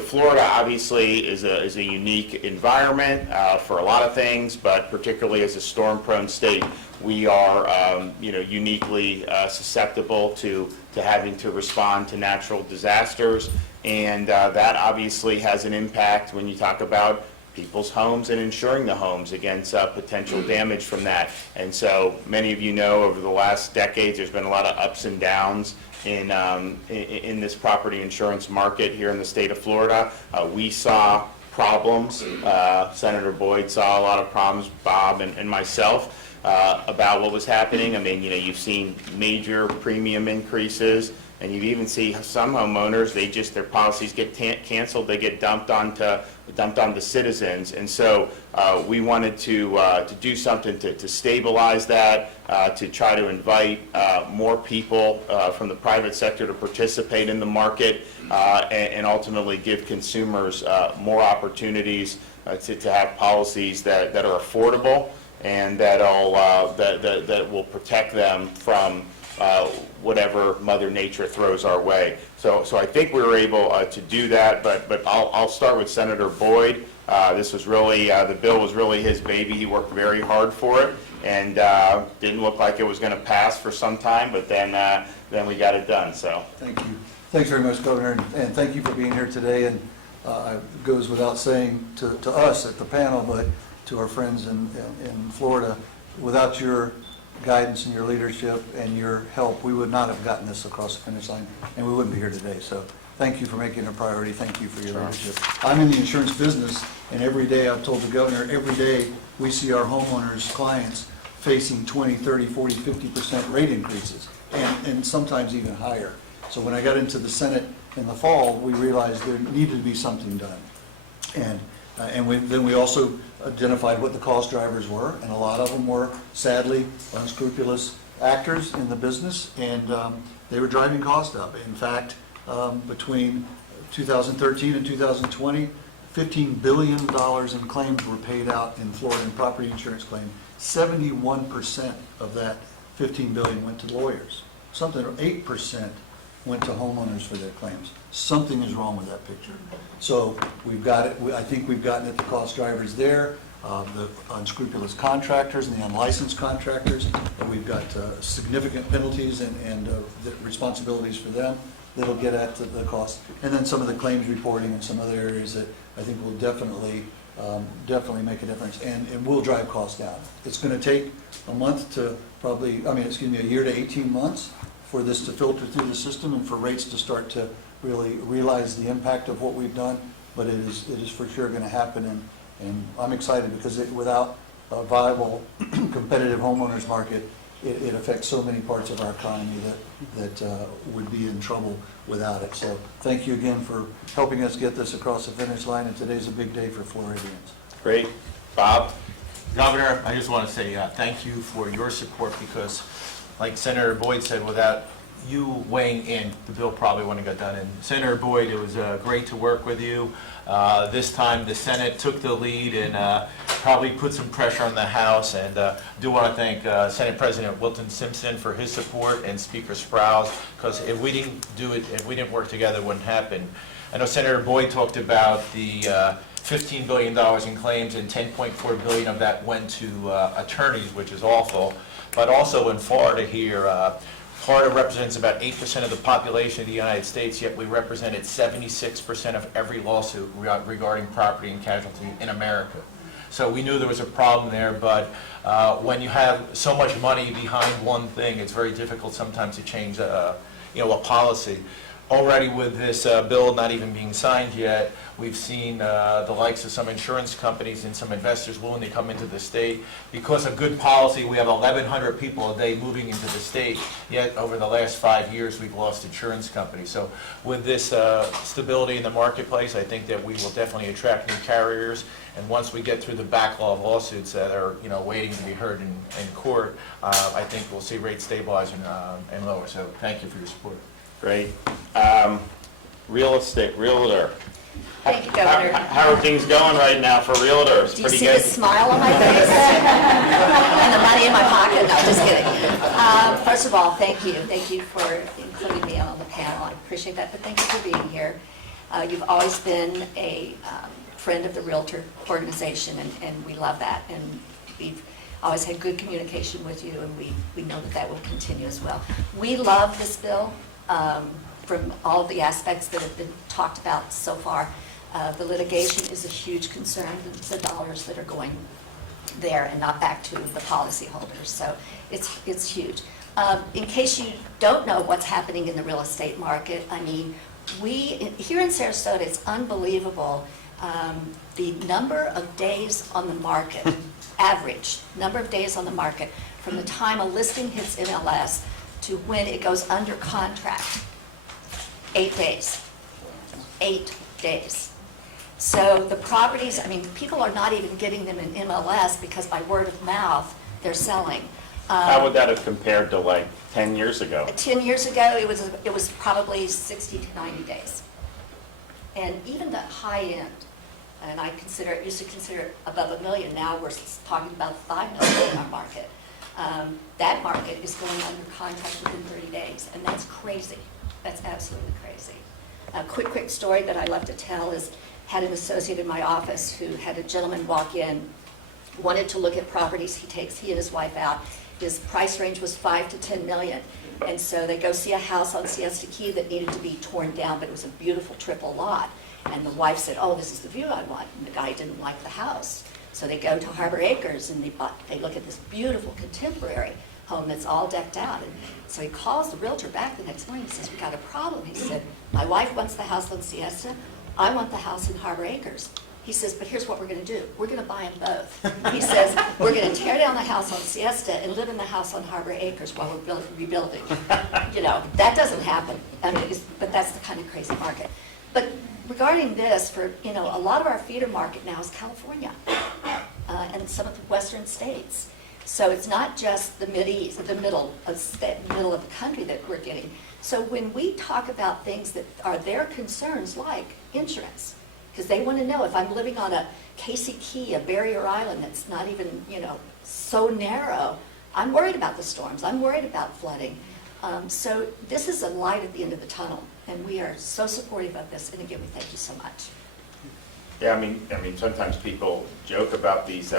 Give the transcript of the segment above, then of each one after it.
Florida obviously is a unique environment for a lot of things, but particularly as a storm-prone state, we are uniquely susceptible to having to respond to natural disasters, and that obviously has an impact when you talk about people's homes and insuring the homes against potential damage from that. And so many of you know over the last decades there's been a lot of ups and downs in this property insurance market here in the state of Florida. We saw problems. Senator Boyd saw a lot of problems, Bob and myself, about what was happening. I mean, you've seen major premium increases, and you even see some homeowners, their policies get canceled, they get dumped onto citizens. And so we wanted to do something to stabilize that, to try to invite more people from the private sector to participate in the market, and ultimately give consumers more opportunities to have policies that are affordable and that will protect them from whatever Mother Nature throws our way. So I think we were able to do that, but I'll start with Senator Boyd. This was really, the bill was really his baby. He worked very hard for it, and didn't look like it was going to pass for some time, but then we got it done. So thank you. Thanks very much, Governor, and thank you for being here today. And it goes without saying to us at the panel, but to our friends in Florida, without your guidance and your leadership and your help, we would not have gotten this across the finish line, and we wouldn't be here today. So thank you for making it a priority. Thank you for your leadership. I'm in the insurance business, and every day, I've told the governor, every day we see our homeowners, clients, facing 20, 30, 40, 50% rate increases, and sometimes even higher. So when I got into the Senate in the fall, we realized there needed to be something done. And then we also identified what the cost drivers were, and a lot of them were, sadly, unscrupulous actors in the business, and they were driving costs up. In fact, between 2013 and 2020, $15 billion in claims were paid out in Florida in property insurance claims. 71% of that $15 billion went to lawyers. Something, or 8% went to homeowners for their claims. Something is wrong with that picture. So we've got it. I think we've gotten at the cost drivers there, the unscrupulous contractors and the unlicensed contractors. And we've got significant penalties and the responsibilities for them that'll get at the cost. And then some of the claims reporting and some other areas that I think will definitely make a difference and will drive costs down. It's going to take a month to a year to 18 months for this to filter through the system and for rates to start to really realize the impact of what we've done, but it is for sure going to happen, and I'm excited because without a viable, competitive homeowners market, it affects so many parts of our economy that would be in trouble without it. So thank you again for helping us get this across the finish line, and today's a big day for Floridians. great. Bob? Governor, I just want to say thank you for your support, because like Senator Boyd said, without you weighing in, the bill probably wouldn't have got done. And Senator Boyd, it was great to work with you. This time the Senate took the lead and probably put some pressure on the House. And I do want to thank Senate President Wilton Simpson for his support and Speaker Sprouse, because if we didn't do it, if we didn't work together, it wouldn't happen. I know Senator Boyd talked about the $15 billion in claims, and $10.4 billion of that went to attorneys, which is awful. But also in Florida here, Florida represents about 8% of the population of the United States, yet we represented 76% of every lawsuit regarding property and casualty in America. So we knew there was a problem there, but when you have so much money behind one thing, it's very difficult sometimes to change a policy. Already with this bill not even being signed yet, we've seen the likes of some insurance companies and some investors willing to come into the state. Because of good policy, we have 1,100 people a day moving into the state, yet over the last 5 years we've lost insurance companies. So with this stability in the marketplace, I think that we will definitely attract new carriers. And once we get through the backlog of lawsuits that are waiting to be heard in court, I think we'll see rates stabilize and lower. So thank you for your support. Great. Real estate, realtor. Thank you, Governor. How are things going right now for realtors? Do you see the smile on my face? And the money in my pocket? No, just kidding. First of all, thank you. Thank you for including me on the panel. I appreciate that, but thank you for being here. You've always been a friend of the Realtor organization, and we love that. And we've always had good communication with you, and we know that that will continue as well. We love this bill from all of the aspects that have been talked about so far. The litigation is a huge concern, the dollars that are going there and not back to the policyholders. So it's huge. In case you don't know what's happening in the real estate market, I mean, here in Sarasota, it's unbelievable the number of days on the market, average number of days on the market, from the time a listing hits MLS to when it goes under contract. 8 days. 8 days. So the properties, I mean, people are not even getting them in MLS because by word of mouth, they're selling. How would that have compared to like 10 years ago? 10 years ago, it was probably 60 to 90 days. And even the high end, and used to consider it above $1 million, now we're talking about $5 million in our market. That market is going under contract within 30 days, and that's crazy. That's absolutely crazy. A quick story that I love to tell is, had an associate in my office who had a gentleman walk in, wanted to look at properties he and his wife out. His price range was 5 to 10 million. And so they go see a house on Siesta Key that needed to be torn down, but it was a beautiful triple lot. And the wife said, oh, this is the view I want. And the guy didn't like the house. So they go to Harbor Acres and they look at this beautiful contemporary home that's all decked out. And so he calls the realtor back the next morning and says, we got a problem. He said, my wife wants the house on Siesta. I want the house in Harbor Acres. He says, but here's what we're going to do. We're going to buy them both. He says, we're going to tear down the house on Siesta and live in the house on Harbor Acres while we're rebuilding. You know, that doesn't happen. I mean, but that's the kind of crazy market. But regarding this, a lot of our feeder market now is California and some of the western states. So it's not just the Mideast, the middle of the country that we're getting. So when we talk about things that are their concerns, like insurance, because they want to know if I'm living on a Casey Key, a barrier island that's not even, so narrow, I'm worried about the storms, I'm worried about flooding. So this is a light at the end of the tunnel, and we are so supportive of this, and again, we thank you so much. Yeah, I mean, sometimes people joke about these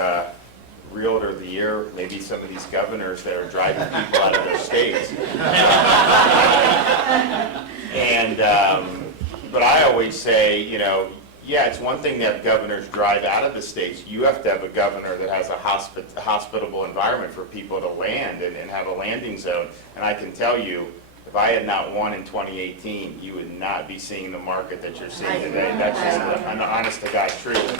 Realtor of the Year, maybe some of these governors that are driving people out of their states. But I always say, yeah, it's one thing to have governors drive out of the states. You have to have a governor that has a hospitable environment for people to land and have a landing zone. And I can tell you, if I had not won in 2018, you would not be seeing the market that you're seeing today. That's just an honest to God truth.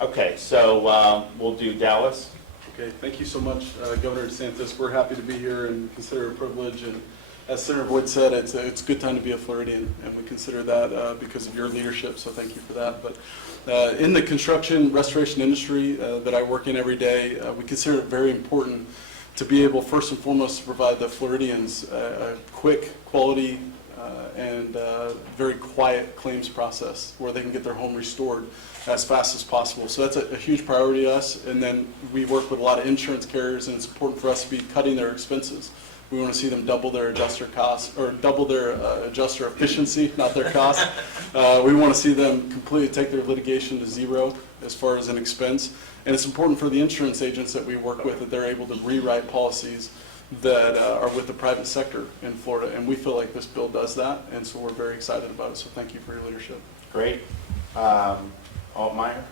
Okay, so we'll do Dallas. Okay, thank you so much, Governor DeSantis. We're happy to be here and consider it a privilege. And as Senator Boyd said, it's a good time to be a Floridian, and we consider that because of your leadership. So thank you for that. But in the construction restoration industry that I work in every day, we consider it very important to be able, first and foremost, to provide the Floridians a quick, quality, and very quiet claims process where they can get their home restored as fast as possible. So that's a huge priority to us. And then we work with a lot of insurance carriers, and it's important for us to be cutting their expenses. We want to see them double their adjuster costs, or double their adjuster efficiency, not their cost. We want to see them completely take their litigation to zero as far as an expense. And it's important for the insurance agents that we work with that they're able to rewrite policies that are with the private sector in Florida. And we feel like this bill does that, and so we're very excited about it. So thank you for your leadership. Great. Altmeyer?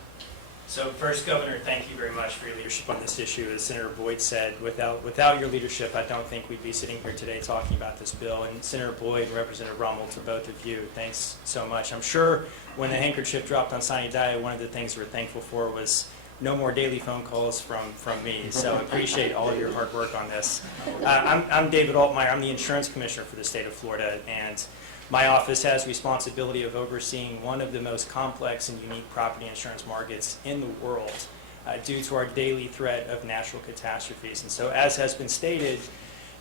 So first, Governor, thank you very much for your leadership on this issue. As Senator Boyd said, without your leadership, I don't think we'd be sitting here today talking about this bill. And Senator Boyd and Representative Rummel, to both of you, thanks so much. I'm sure when the handkerchief dropped on Sani Daya, one of the things we're thankful for was no more daily phone calls from me. So I appreciate all of your hard work on this. I'm David Altmeyer. I'm the insurance commissioner for the state of Florida, and my office has responsibility of overseeing one of the most complex and unique property insurance markets in the world due to our daily threat of natural catastrophes. And so, as has been stated,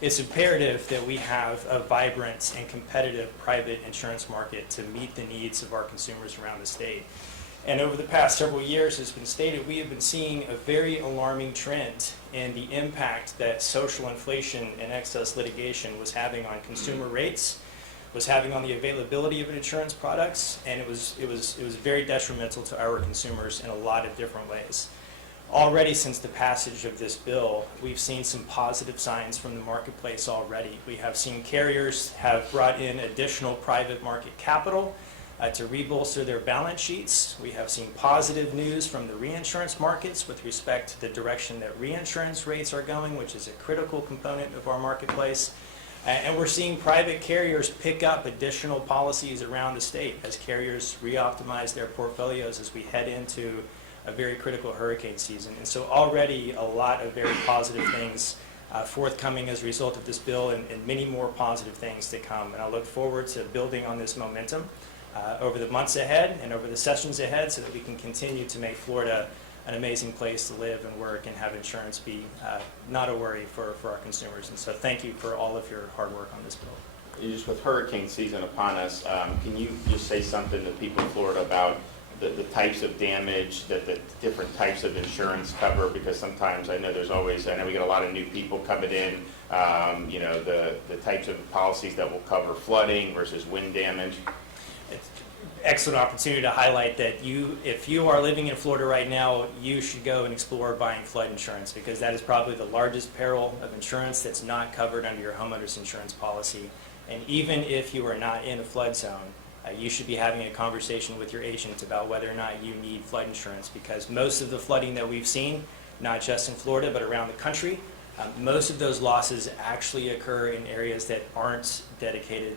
it's imperative that we have a vibrant and competitive private insurance market to meet the needs of our consumers around the state. And over the past several years, as has been stated, we have been seeing a very alarming trend in the impact that social inflation and excess litigation was having on consumer rates, was having on the availability of insurance products, and it was very detrimental to our consumers in a lot of different ways. Already since the passage of this bill, we've seen some positive signs from the marketplace already. We have seen carriers have brought in additional private market capital to rebolster their balance sheets. We have seen positive news from the reinsurance markets with respect to the direction that reinsurance rates are going, which is a critical component of our marketplace. And we're seeing private carriers pick up additional policies around the state as carriers reoptimize their portfolios as we head into a very critical hurricane season. And so already a lot of very positive things forthcoming as a result of this bill, and many more positive things to come. And I look forward to building on this momentum over the months ahead and over the sessions ahead so that we can continue to make Florida an amazing place to live and work and have insurance be not a worry for our consumers. And so thank you for all of your hard work on this bill. Just with hurricane season upon us, can you just say something to people in Florida about the types of damage that the different types of insurance cover? Because sometimes I know we get a lot of new people coming in, the types of policies that will cover flooding versus wind damage. It's an excellent opportunity to highlight that if you are living in Florida right now, you should go and explore buying flood insurance, because that is probably the largest peril of insurance that's not covered under your homeowner's insurance policy. And even if you are not in a flood zone, you should be having a conversation with your agent about whether or not you need flood insurance, because most of the flooding that we've seen, not just in Florida but around the country, most of those losses actually occur in areas that aren't dedicated,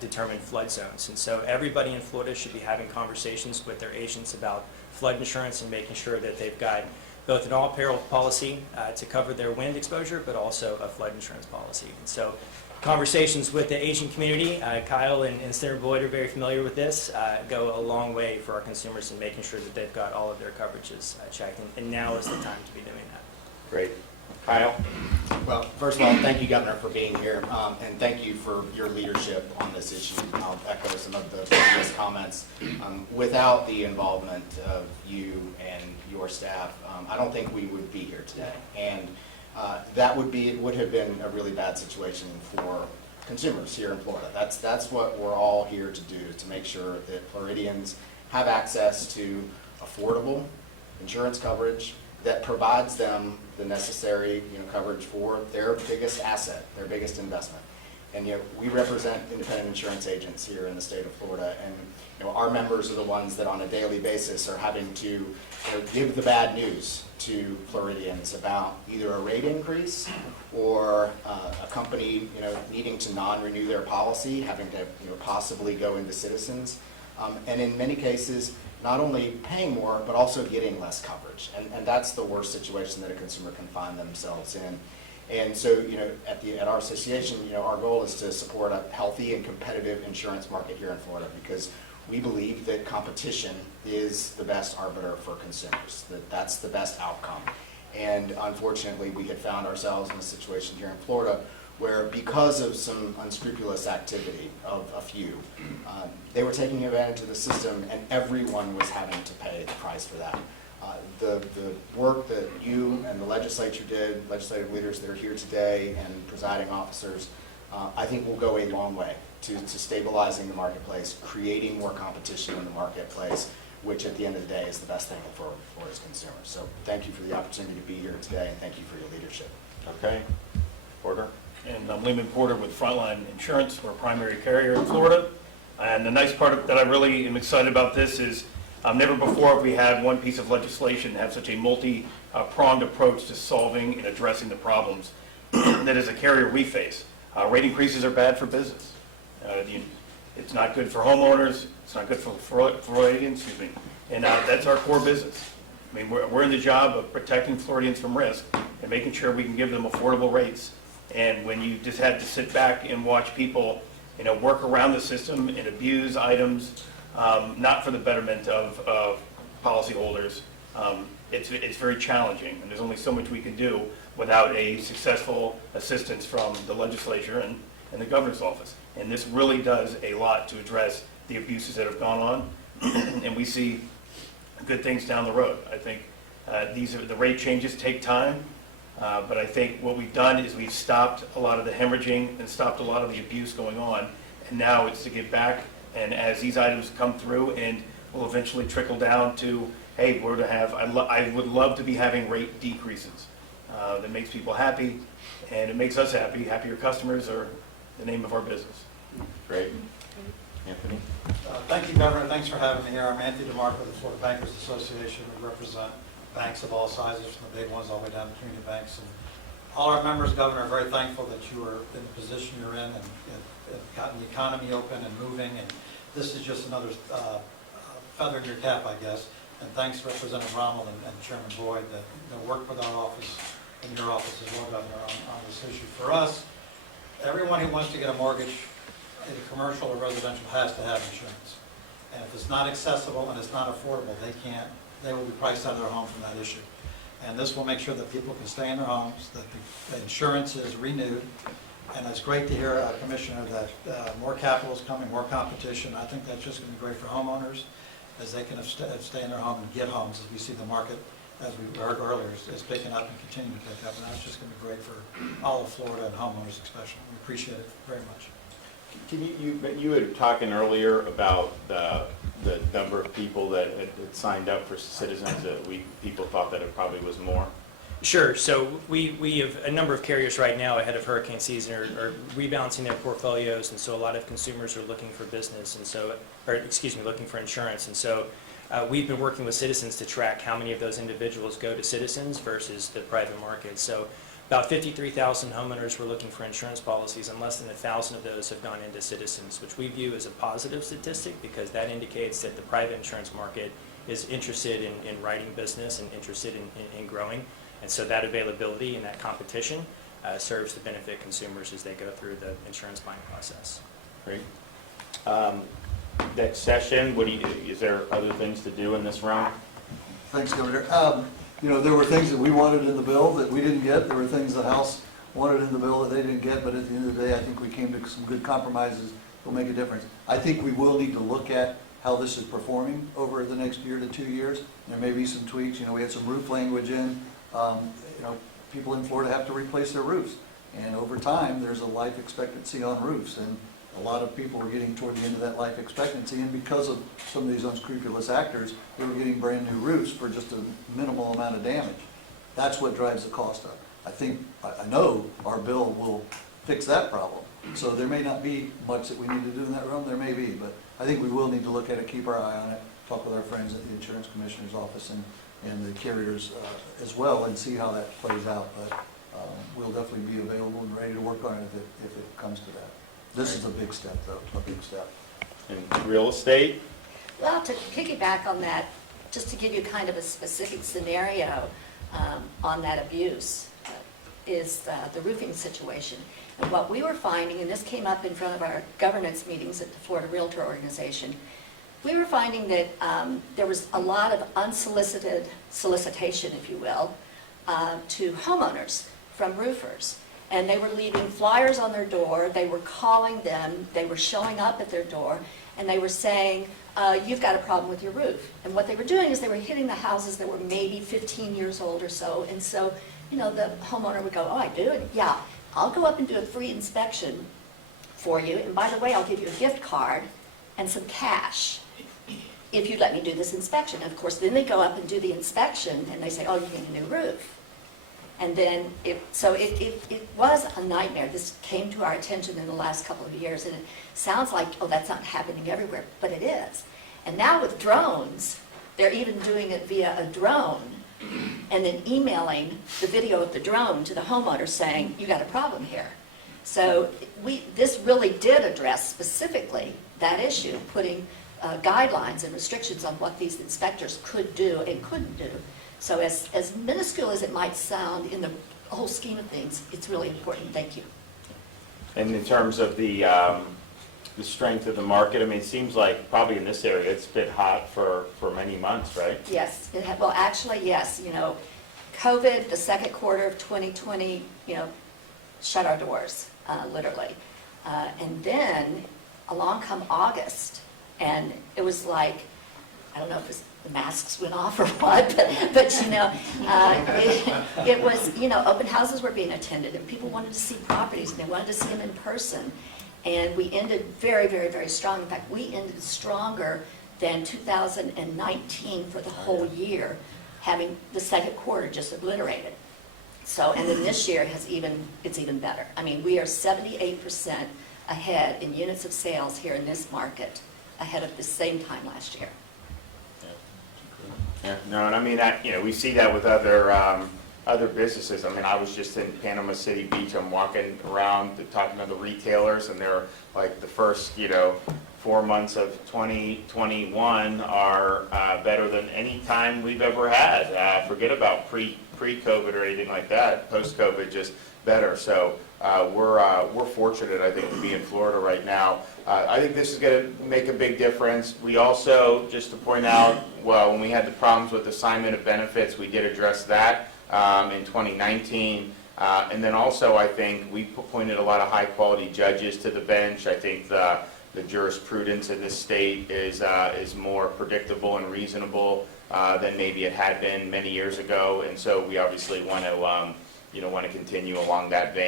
determined flood zones. And so everybody in Florida should be having conversations with their agents about flood insurance and making sure that they've got both an all-peril policy to cover their wind exposure, but also a flood insurance policy. And so conversations with the agent community, Kyle and Senator Boyd are very familiar with this, go a long way for our consumers in making sure that they've got all of their coverages checked. And now is the time to be doing that. Great. Kyle? Well, first of all, thank you, Governor, for being here, and thank you for your leadership on this issue. I'll echo some of the previous comments. Without the involvement of you and your staff, I don't think we would be here today. And that would have been a really bad situation for consumers here in Florida. That's what we're all here to do, to make sure that Floridians have access to affordable insurance coverage that provides them the necessary coverage for their biggest asset, their biggest investment. And we represent independent insurance agents here in the state of Florida, and our members are the ones that on a daily basis are having to give the bad news to Floridians about either a rate increase or a company needing to non-renew their policy, having to possibly go into Citizens, and in many cases not only paying more but also getting less coverage, and that's the worst situation that a consumer can find themselves in. And so, at our association, our goal is to support a healthy and competitive insurance market here in Florida, because we believe that competition is the best arbiter for consumers, that's the best outcome. And unfortunately, we had found ourselves in a situation here in Florida where, because of some unscrupulous activity of a few, they were taking advantage of the system, and everyone was having to pay the price for that. The work that you and the legislature did, legislative leaders that are here today and presiding officers, I think will go a long way to stabilizing the marketplace, creating more competition in the marketplace, which at the end of the day is the best thing for Florida's consumers. So thank you for the opportunity to be here today, and thank you for your leadership. Okay. Porter? And I'm Lehman Porter with Frontline Insurance. We're a primary carrier in Florida. And the nice part that I really am excited about this is never before have we had one piece of legislation have such a multi-pronged approach to solving and addressing the problems that as a carrier we face. Rate increases are bad for business. It's not good for homeowners. It's not good for Floridians, and that's our core business. I mean, we're in the job of protecting Floridians from risk and making sure we can give them affordable rates. And when you just had to sit back and watch people, work around the system and abuse items, not for the betterment of policyholders, it's very challenging. And there's only so much we can do without a successful assistance from the legislature and the governor's office. And this really does a lot to address the abuses that have gone on. And we see good things down the road. I think the rate changes take time, but I think what we've done is we've stopped a lot of the hemorrhaging and stopped a lot of the abuse going on. And now it's to get back, and as these items come through and will eventually trickle down to, hey, we're to have, I would love to be having rate decreases. That makes people happy, and it makes us happy. Happier customers are the name of our business. Great. Anthony? Thank you, Governor. Thanks for having me here. I'm Anthony DeMarco with the Florida Bankers Association. We represent banks of all sizes, from the big ones all the way down to community banks. And all our members, Governor, are very thankful that you are in the position you're in and gotten the economy open and moving. And this is just another feather in your cap, I guess. And thanks to Representative Rommel and Chairman Boyd that worked with our office and your office as well, Governor, on this issue. For us, everyone who wants to get a mortgage, either commercial or residential, has to have insurance. And if it's not accessible and it's not affordable, they will be priced out of their home from that issue. And this will make sure that people can stay in their homes, that the insurance is renewed. And it's great to hear, Commissioner, that more capital is coming, more competition. I think that's just going to be great for homeowners as they can stay in their home and get homes, as we see the market, as we heard earlier, is picking up and continuing to pick up. And that's just going to be great for all of Florida and homeowners especially. We appreciate it very much. Can you were talking earlier about the number of people that had signed up for Citizens, that people thought that it probably was more? Sure. So we have a number of carriers right now ahead of hurricane season are rebalancing their portfolios, and so a lot of consumers are looking for business, and so, looking for insurance, and so we've been working with Citizens to track how many of those individuals go to Citizens versus the private market. So about 53,000 homeowners were looking for insurance policies, and less than 1,000 of those have gone into Citizens, which we view as a positive statistic because that indicates that the private insurance market is interested in writing business and interested in growing. And so that availability and that competition serves to benefit consumers as they go through the insurance buying process. Great. Next session, is there other things to do in this round? Thanks, Governor. There were things that we wanted in the bill that we didn't get. There were things the House wanted in the bill that they didn't get, but at the end of the day, I think we came to some good compromises that will make a difference. I think we will need to look at how this is performing over the next year to 2 years. There may be some tweaks. We had some roof language in. People in Florida have to replace their roofs. And over time, there's a life expectancy on roofs. And a lot of people are getting toward the end of that life expectancy. And because of some of these unscrupulous actors, they were getting brand new roofs for just a minimal amount of damage. That's what drives the cost up. I know our bill will fix that problem. So there may not be much that we need to do in that realm. There may be, but I think we will need to look at it, keep our eye on it, talk with our friends at the Insurance Commissioner's Office and the carriers as well, and see how that plays out. But we'll definitely be available and ready to work on it if it comes to that. This is a big step, though, a big step. In real estate? Well, to piggyback on that, just to give you kind of a specific scenario on that abuse, is the roofing situation. And what we were finding, and this came up in front of our governance meetings at the Florida Realtor Organization, we were finding that there was a lot of unsolicited solicitation, if you will, to homeowners from roofers. And they were leaving flyers on their door, they were calling them, they were showing up at their door, and they were saying, you've got a problem with your roof. And what they were doing is they were hitting the houses that were maybe 15 years old or so, and so, the homeowner would go, oh, I do? And yeah, I'll go up and do a free inspection for you, and by the way, I'll give you a gift card and some cash if you let me do this inspection. And of course, then they go up and do the inspection, and they say, oh, you need a new roof. And then, it was a nightmare. This came to our attention in the last couple of years, and it sounds like, oh, that's not happening everywhere, but it is. And now with drones, they're even doing it via a drone, and then emailing the video of the drone to the homeowner saying, you got a problem here. So this really did address specifically that issue, putting guidelines and restrictions on what these inspectors could do and couldn't do. So as minuscule as it might sound in the whole scheme of things, it's really important. Thank you. And in terms of the strength of the market, it seems like probably in this area it's been hot for many months, right? Yes. Well, actually, yes. COVID, the second quarter of 2020, shut our doors, literally. And then along come August, and it was like I don't know if the masks went off or what, but you know, it was, you know, open houses were being attended, and people wanted to see properties, and they wanted to see them in person. And we ended very, very, very strong. In fact, we ended stronger than 2019 for the whole year, having the second quarter just obliterated. So, and then this year it's even better. I mean, we are 78% ahead in units of sales here in this market, ahead of the same time last year. Yeah, no, and I mean, you know, we see that with other businesses. I mean, I was just in Panama City Beach, I'm walking around, talking to the retailers, and they're like, the first, you know, 4 months of 2021 are better than any time we've ever had. Forget about pre-COVID or anything like that, post-COVID, just better. So we're fortunate, I think, to be in Florida right now. I think this is going to make a big difference. We also, just to point out, well, when we had the problems with assignment of benefits, we did address that in 2019. And then also, I think we appointed a lot of high-quality judges to the bench. I think the jurisprudence in this state is more predictable and reasonable than maybe it had been many years ago. And so we obviously want to continue along that vein.